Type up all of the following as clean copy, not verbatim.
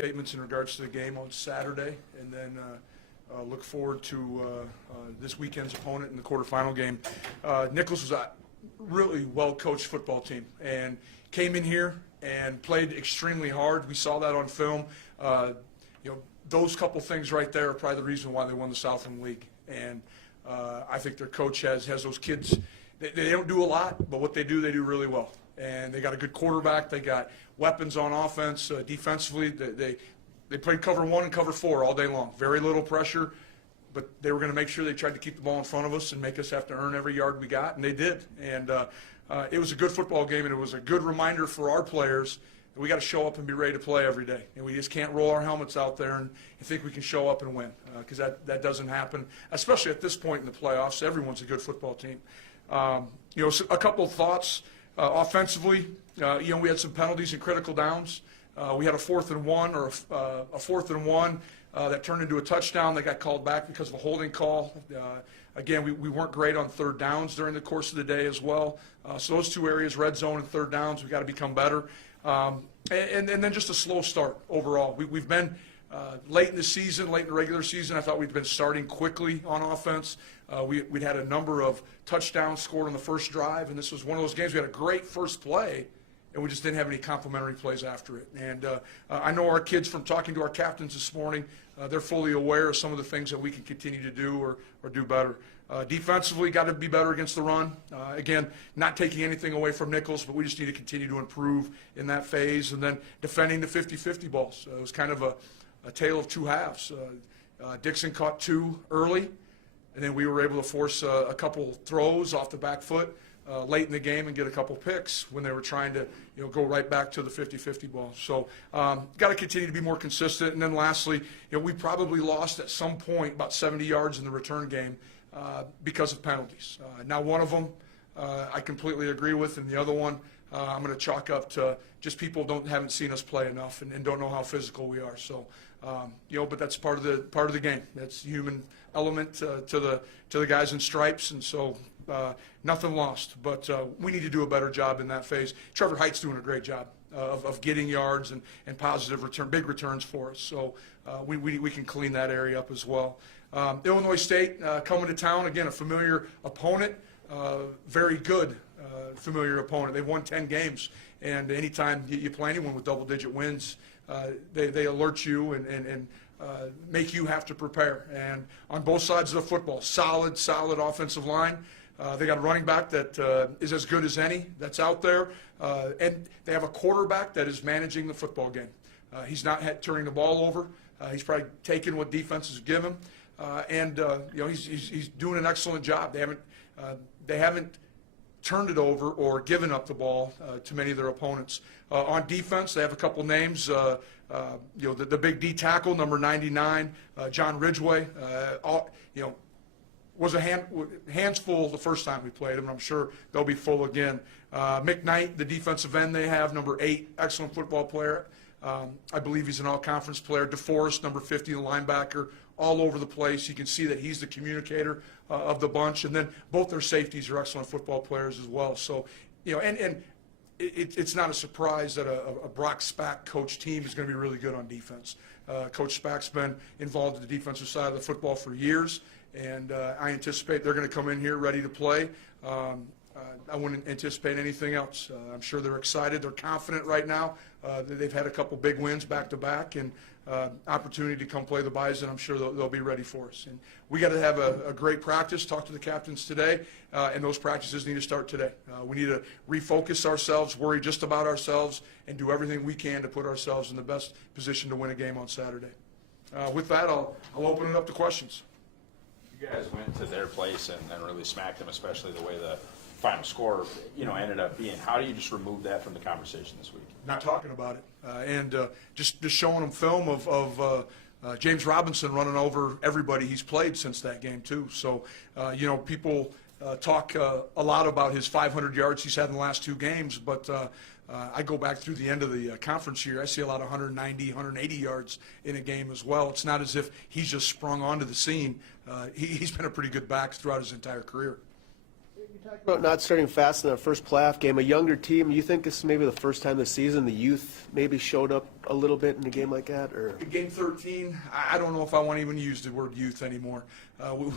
statements in regards to the game on Saturday, and then look forward to this weekend's opponent in the quarterfinal game. Nichols was a really well-coached football team and came in here and played extremely hard. We saw that on film. Those couple things right there are probably the reason why they won the Southland League. And I think their coach has those kids. They don't do a lot, but what they do really well. And they got a good quarterback. They got weapons on offense. Defensively, they played cover 1 and cover 4 all day long. Very little pressure, but they were going to make sure they tried to keep the ball in front of us and make us have to earn every yard we got, and they did. And it was a good football game, and it was a good reminder for our players that we got to show up and be ready to play every day. And we just can't roll our helmets out there and think we can show up and win, because that doesn't happen, especially at this point in the playoffs. Everyone's a good football team. So a couple of thoughts. Offensively, we had some penalties and critical downs. We had a 4th and 1 or a 4th and 1 that turned into a touchdown that got called back because of a holding call. Again, we weren't great on 3rd downs during the course of the day as well. So those two areas, red zone and 3rd downs, we've got to become better. And then just a slow start overall. We've been late in the season, late in the regular season. I thought we'd been starting quickly on offense. We'd had a number of touchdowns scored on the first drive, and this was one of those games. We had a great first play, and we just didn't have any complementary plays after it. And I know our kids, from talking to our captains this morning, they're fully aware of some of the things that we can continue to do or do better. Defensively, got to be better against the run. Again, not taking anything away from Nichols, but we just need to continue to improve in that phase. And then defending the 50-50 balls. It was kind of a tale of two halves. Dixon caught 2 early, and then we were able to force a couple throws off the back foot late in the game and get a couple picks when they were trying to go right back to the 50-50 ball. So got to continue to be more consistent. And then lastly, we probably lost at some point about 70 yards in the return game because of penalties. Now one of them I completely agree with, and the other one I'm going to chalk up to just people haven't seen us play enough and don't know how physical we are. So but that's part of the game. That's the human element to the guys in stripes, and so nothing lost. But we need to do a better job in that phase. Trevor Height's doing a great job of getting yards and positive big returns for us. So we can clean that area up as well. Illinois State coming to town, again, a familiar opponent, very good familiar opponent. They've won 10 games, and anytime you play anyone with double-digit wins, they alert you and make you have to prepare. And on both sides of the football, solid offensive line. They got a running back that is as good as any that's out there, and they have a quarterback that is managing the football game. He's not turning the ball over. He's probably taking what defenses give him, and he's doing an excellent job. They haven't turned it over or given up the ball to many of their opponents. On defense, they have a couple names. The big D tackle, number 99, John Ridgway. Was hands full the first time we played him, and I'm sure they'll be full again. Mick Knight, the defensive end they have, number 8, excellent football player. I believe he's an all-conference player. DeForest, number 50, the linebacker, all over the place. You can see that he's the communicator of the bunch. And then both their safeties are excellent football players as well. So, it's not a surprise that a Brock Spack coach team is going to be really good on defense. Coach Spack's been involved in the defensive side of the football for years, and I anticipate they're going to come in here ready to play. I wouldn't anticipate anything else. I'm sure they're excited. They're confident right now. They've had a couple big wins back-to-back, and opportunity to come play the Bison. I'm sure they'll be ready for us. And we got to have a great practice. Talk to the captains today, and those practices need to start today. We need to refocus ourselves, worry just about ourselves, and do everything we can to put ourselves in the best position to win a game on Saturday. With that, I'll open it up to questions. You guys went to their place and really smacked them, especially the way the final score, ended up being. How do you just remove that from the conversation this week? Not talking about it, and just showing them film of James Robinson running over everybody he's played since that game too. So, people talk a lot about his 500 yards he's had in the last 2 games, but I go back through the end of the conference year. I see a lot of 190, 180 yards in a game as well. It's not as if he's just sprung onto the scene. He's been a pretty good back throughout his entire career. You talked about not starting fast in that first playoff game. A younger team, you think this is maybe the first time this season the youth maybe showed up a little bit in a game like that? Or Game 13, I don't know if I want to even use the word youth anymore.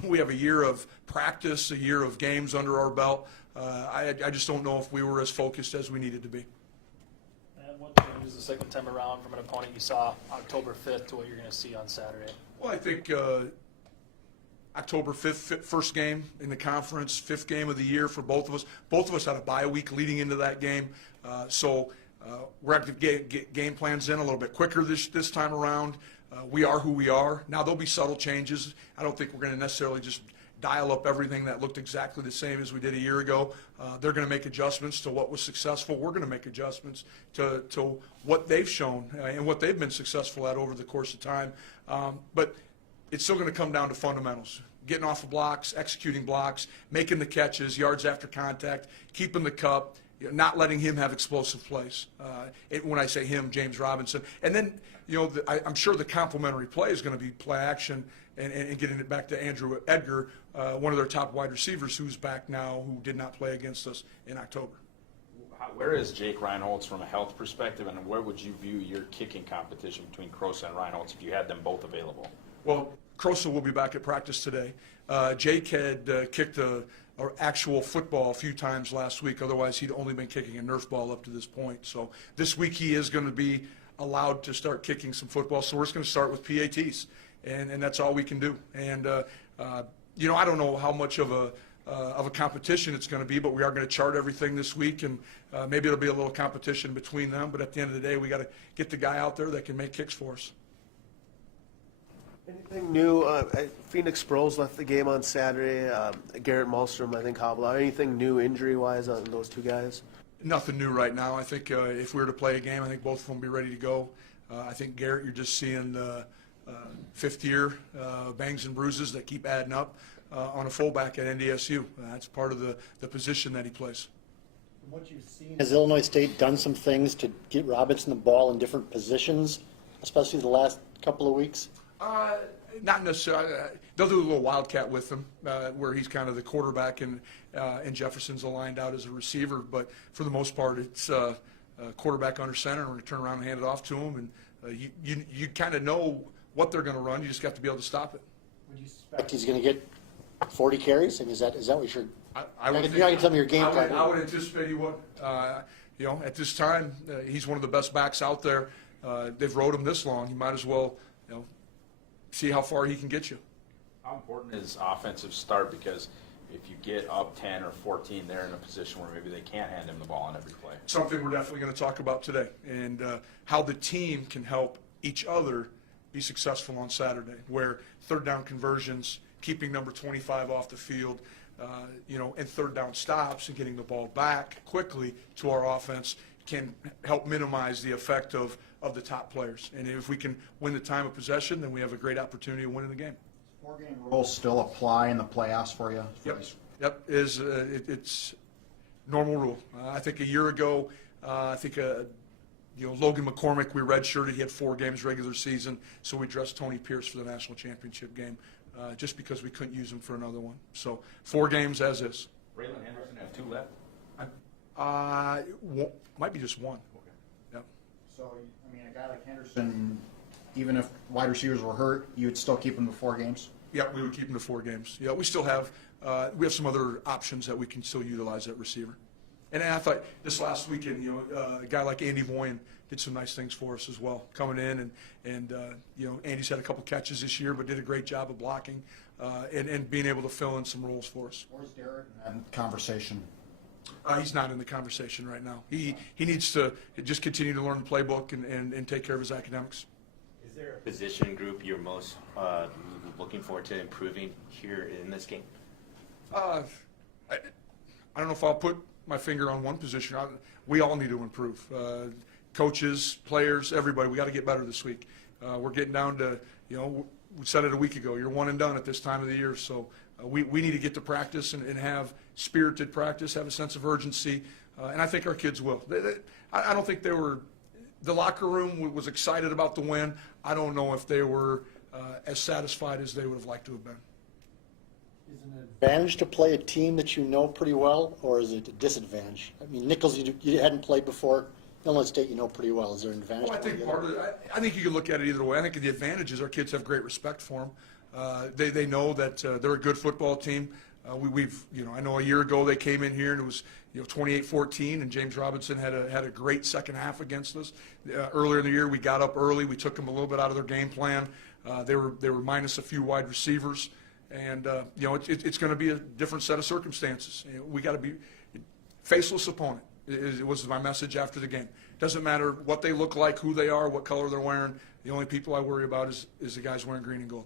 We have a year of practice, a year of games under our belt. I just don't know if we were as focused as we needed to be. And what changes the second time around from an opponent you saw October 5th to what you're going to see on Saturday? Well, I think October 5th, first game in the conference, fifth game of the year for both of us. Both of us had a bye week leading into that game. So we're going to get game plans in a little bit quicker this time around. We are who we are. Now, there'll be subtle changes. I don't think we're going to necessarily just dial up everything that looked exactly the same as we did a year ago. They're going to make adjustments to what was successful. We're going to make adjustments to what they've shown and what they've been successful at over the course of time. But it's still going to come down to fundamentals. Getting off of blocks, executing blocks, making the catches, yards after contact, keeping the cup, not letting him have explosive plays. When I say him, James Robinson. And then, I'm sure the complementary play is going to be play action and getting it back to Andrew Edgar, one of their top wide receivers who's back now, who did not play against us in October. Where is Jake Reinholz from a health perspective, and where would you view your kicking competition between Crosa and Reinholz if you had them both available? Well, Crosa will be back at practice today. Jake had kicked an actual football a few times last week. Otherwise, he'd only been kicking a Nerf ball up to this point. So this week he is going to be allowed to start kicking some football. So we're just going to start with PATs, and that's all we can do. And I don't know how much of a competition it's going to be, but we are going to chart everything this week, and maybe it'll be a little competition between them. But at the end of the day, we got to get the guy out there that can make kicks for us. anything new? Phoenix Sproles left the game on Saturday. Garrett Malmstrom, I think, hobbled out. Anything new injury-wise on those two guys? Nothing new right now. I think if we were to play a game, I think both of them will be ready to go. I think Garrett, you're just seeing fifth-year bangs and bruises that keep adding up on a fullback at NDSU. That's part of the position that he plays. From what you've seen, has Illinois State done some things to get Robinson the ball in different positions, especially the last couple of weeks? Not necessarily. They'll do a little wildcat with him, where he's kind of the quarterback and Jefferson's aligned out as a receiver. But for the most part, it's quarterback under center, and we're going to turn around and hand it off to him. And you kind of know what they're going to run. You just got to be able to stop it. Would you suspect he's going to get 40 carries? And is that what you're? I would you're not going to tell me your game plan. I would anticipate he would. At this time, he's one of the best backs out there. They've rode him this long. You might as well, see how far he can get you. How important is offensive start? Because if you get up 10 or 14, they're in a position where maybe they can't hand him the ball on every play. Something we're definitely going to talk about today, and how the team can help each other be successful on Saturday, where third down conversions, keeping number 25 off the field, and third down stops and getting the ball back quickly to our offense can help minimize the effect of the top players. And if we can win the time of possession, then we have a great opportunity of winning the game. Four-game rules still apply in the playoffs for you? Yep. It's normal rule. I think a year ago, Logan McCormick, we redshirted. He had 4 games regular season, so we dressed Tony Pierce for the national championship game, just because we couldn't use him for another one. So 4 games as is. Raylan Henderson have 2 left? Might be just 1. Okay. Yep. So, a guy like Henderson, even if wide receivers were hurt, you would still keep him to 4 games? Yeah, we would keep him to 4 games. Yeah, we still have some other options that we can still utilize at receiver. And I thought this last weekend, a guy like Andy Moyen did some nice things for us as well, coming in and Andy's had a couple catches this year, but did a great job of blocking and being able to fill in some roles for us. Where's Derek in that conversation? He's not in the conversation right now. He needs to just continue to learn the playbook and take care of his academics. Is there a position group you're most looking forward to improving here in this game? I don't know if I'll put my finger on one position. We all need to improve. Coaches, players, everybody. We got to get better this week. We're getting down to, we said it a week ago, you're one and done at this time of the year. So we need to get to practice and have spirited practice, have a sense of urgency, and I think our kids will. I don't think the locker room was excited about the win. I don't know if they were as satisfied as they would have liked to have been. Is it an advantage to play a team that you know pretty well, or is it a disadvantage? I mean, Nichols, you hadn't played before. Illinois State, you know pretty well. Is there an advantage? Well, I to think play part of it, I think you could look at it either way. I think the advantage is our kids have great respect for them. They know that they're a good football team. I know a year ago they came in here and it was 28-14, and James Robinson had a great second half against us. Earlier in the year we got up early. We took them a little bit out of their game plan. They were minus a few wide receivers, and it's going to be a different set of circumstances. We got to be faceless opponent. It was my message after the game. Doesn't matter what they look like, who they are, what color they're wearing. The only people I worry about is the guys wearing green and gold.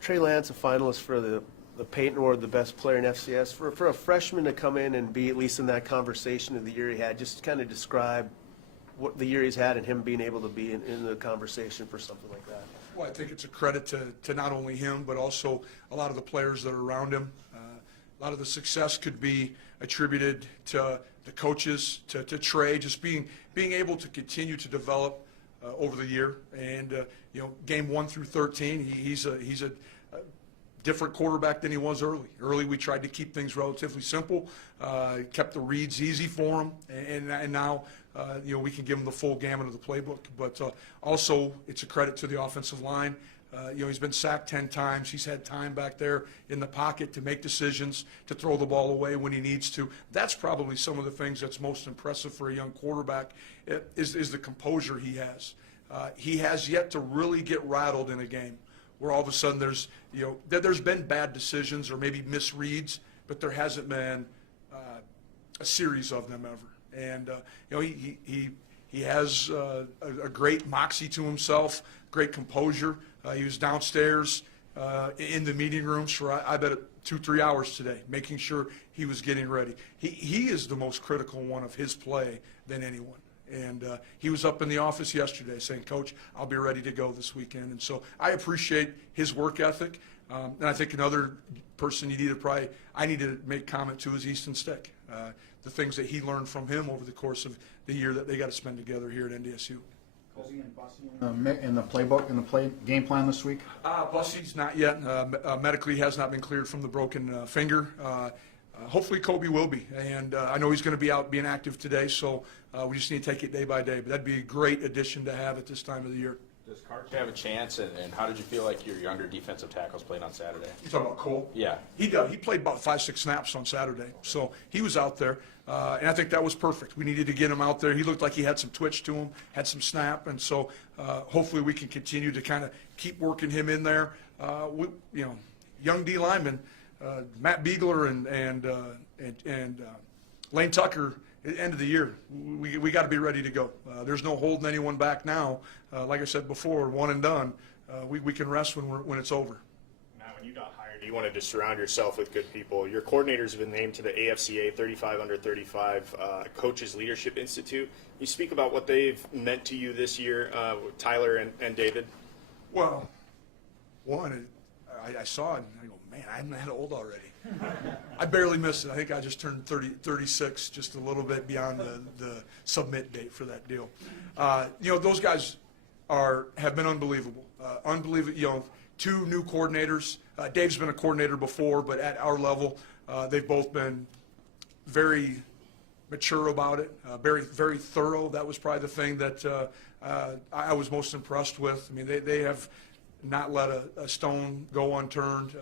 Trey Lance, a finalist for the Peyton Award, the best player in FCS. For a freshman to come in and be at least in that conversation of the year he had, just kind of describe what the year he's had and him being able to be in the conversation for something like that. Well, I think it's a credit to not only him, but also a lot of the players that are around him. A lot of the success could be attributed to the coaches, to Trey, just being able to continue to develop over the year. And game 1 through 13, he's a different quarterback than he was early. Early, we tried to keep things relatively simple, kept the reads easy for him, and now we can give him the full gamut of the playbook. But also, it's a credit to the offensive line. He's been sacked 10 times. He's had time back there in the pocket to make decisions, to throw the ball away when he needs to. That's probably some of the things that's most impressive for a young quarterback is the composure he has. He has yet to really get rattled in a game where all of a sudden there's been bad decisions or maybe misreads, but there hasn't been a series of them ever. And he has a great moxie to himself, great composure. He was downstairs in the meeting rooms for I bet 2-3 hours today, making sure he was getting ready. He is the most critical one of his play than anyone. And he was up in the office yesterday saying, "Coach, I'll be ready to go this weekend." And so I appreciate his work ethic. And I think another person I need to make comment to is Easton Stick. The things that he learned from him over the course of the year that they got to spend together here at NDSU. Cozy and Bussy in the playbook, in the game plan this week? Bussy's not yet. Medically has not been cleared from the broken finger. Hopefully Kobe will be. And I know he's going to be out being active today, so we just need to take it day by day. But that'd be a great addition to have at this time of the year. Does Karch have a chance, and how did you feel like your younger defensive tackles played on Saturday? You talking about Cole? Yeah. He played about 5-6 snaps on Saturday, so he was out there, and I think that was perfect. We needed to get him out there. He looked like he had some twitch to him, had some snap, and so hopefully we can continue to kind of keep working him in there. Young D lineman, Matt Beagler and Lane Tucker. At the end of the year, we got to be ready to go. There's no holding anyone back now. Like I said before, one and done. We can rest when it's over. Now, when you got hired, you wanted to surround yourself with good people. Your coordinators have been named to the AFCA 35 under 35 Coaches Leadership Institute. You speak about what they've meant to you this year, Tyler and David. Well, one, I saw it and I go, man, I'm that old already. I barely missed it. I think I just turned 36, just a little bit beyond the submit date for that deal. Those guys have been unbelievable. Unbelievable. 2 new coordinators. Dave's been a coordinator before, but at our level, they've both been very mature about it, very, very thorough. That was probably the thing that I was most impressed with. I mean, they have not let a stone go unturned.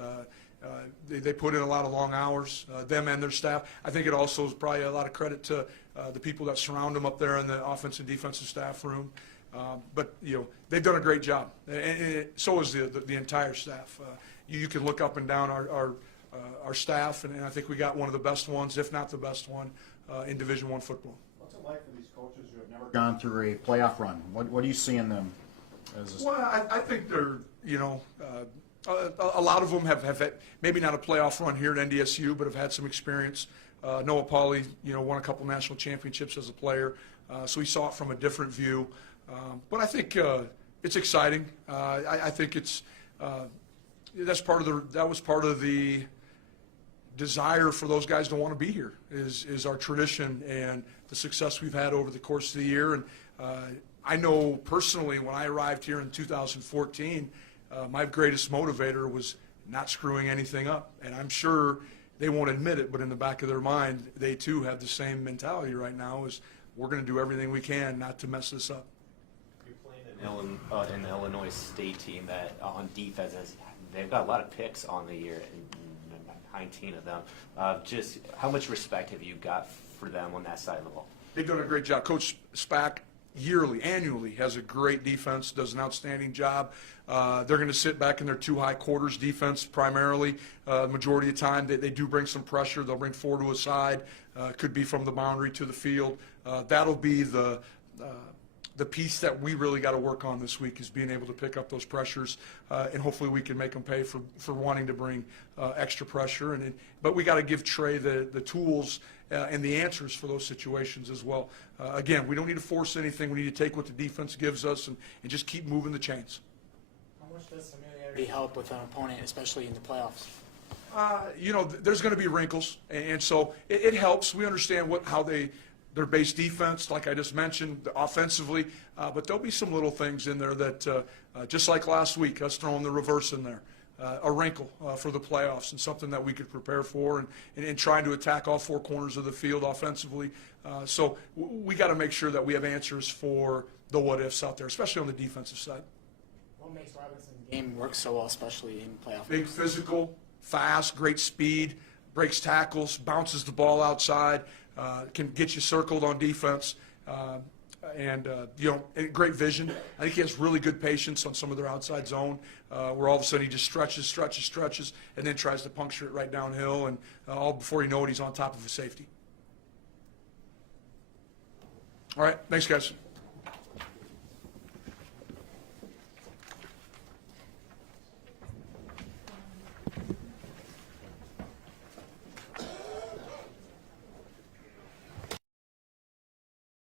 They put in a lot of long hours, them and their staff. I think it also is probably a lot of credit to the people that surround them up there in the offensive and defensive staff room. But they've done a great job, and so is the entire staff. You can look up and down our staff, and I think we got one of the best ones, if not the best one, in Division I football. What's it like for these coaches who have never gone through a playoff run? What do you see in them? Well, I think they're, a lot of them have had maybe not a playoff run here at NDSU, but have had some experience. Noah Pauley, won a couple national championships as a player, so he saw it from a different view. But I think it's exciting. I think it's that was part of the desire for those guys to want to be here is our tradition and the success we've had over the course of the year. And I know personally when I arrived here in 2014, my greatest motivator was not screwing anything up. And I'm sure they won't admit it, but in the back of their mind, they too have the same mentality right now, is we're going to do everything we can not to mess this up. You're playing an Illinois State team that on defense they've got a lot of picks on the year, and 19 of them. Just how much respect have you got for them on that side of the ball? They've done a great job. Coach Spack annually has a great defense, does an outstanding job. They're going to sit back in their two high quarters defense primarily. Majority of the time, they do bring some pressure. They'll bring four to a side. Could be from the boundary to the field. That'll be the piece that we really got to work on this week, is being able to pick up those pressures, and hopefully we can make them pay for wanting to bring extra pressure. But we got to give Trey the tools and the answers for those situations as well. Again, we don't need to force anything. We need to take what the defense gives us and just keep moving the chains. How much does familiarity help with an opponent, especially in the playoffs? There's going to be wrinkles, and so it helps. We understand how their base defense, like I just mentioned, offensively, but there'll be some little things in there that, just like last week, us throwing the reverse in there, a wrinkle for the playoffs, and something that we could prepare for, and trying to attack all four corners of the field offensively. So we got to make sure that we have answers for the what-ifs out there, especially on the defensive side. What makes Robinson's game work so well, especially in playoff? Big physical, fast, great speed, breaks tackles, bounces the ball outside, can get you circled on defense, and great vision. I think he has really good patience on some of their outside zone, where all of a sudden he just stretches, and then tries to puncture it right downhill, and all before you know it, he's on top of a safety. All right, thanks, guys.